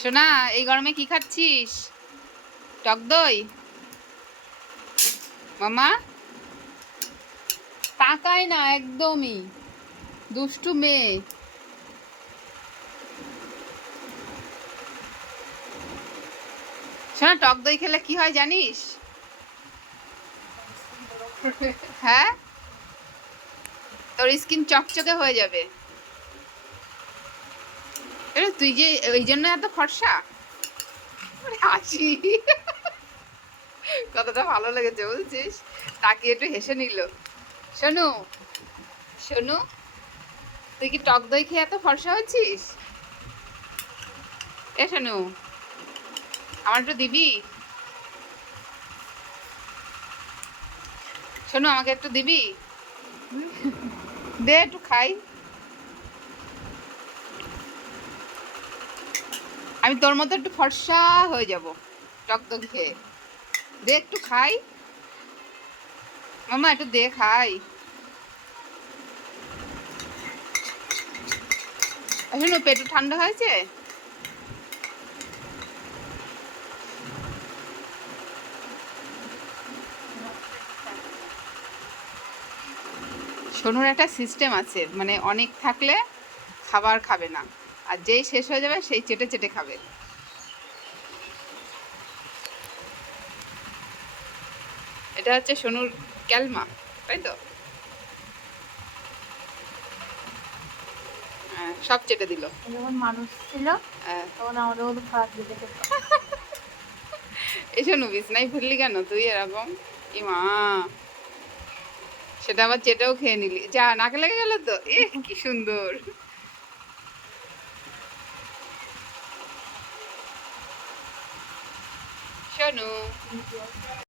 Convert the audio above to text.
সোনা, এই গরমে কি খাচ্ছিস? টক দই? মামা? তাকায় না একদমই। দুষ্টু মেয়ে। শোনা টক দই খেলে কি হয় জানিস? হ্যাঁ? তোর স্কিন চকচকে হয়ে যাবে। এরে তুই যে ওই জন্য এত ফর্সা? আরে হাসি। কতটা ভালো লেগেছে বলছিস তাকে একটু হেসে নিল। শোনু শোনু, তুই কি টক দই খেয়ে এত ফর্সা হচ্ছিস এ শোনু, আমার একটু দিবি? শোনু, আমাকে একটু দিবি? দে, একটু খাই। আমি তোর মতো একটু ফর্সা হয়ে যাব। টক টক খেয়ে। দে একটু খাই। মামা, একটু দে খাই। শোনো পেটু ঠান্ডা হয়েছে? সোনুর একটা সিস্টেম আছে মানে অনেক থাকলে খাবার খাবে না। আর যেই শেষ হয়ে যাবে সেই চেটে চেটে খাবে। এটা হচ্ছে সোনুর ক্যালমা তাই তো? হ্যাঁ, সব চেটে দিল। যখন মানুষ ছিল হ্যাঁ, তখন আমাদের মতো খারাপ দিতে এই শোনু বিছনাই ফেললি কেন? তুই এরকম? ই মা সেটা আবার চেটেও খেয়ে নিলি। যা নাকে লেগে গেল তো? এ কি সুন্দর। শোনু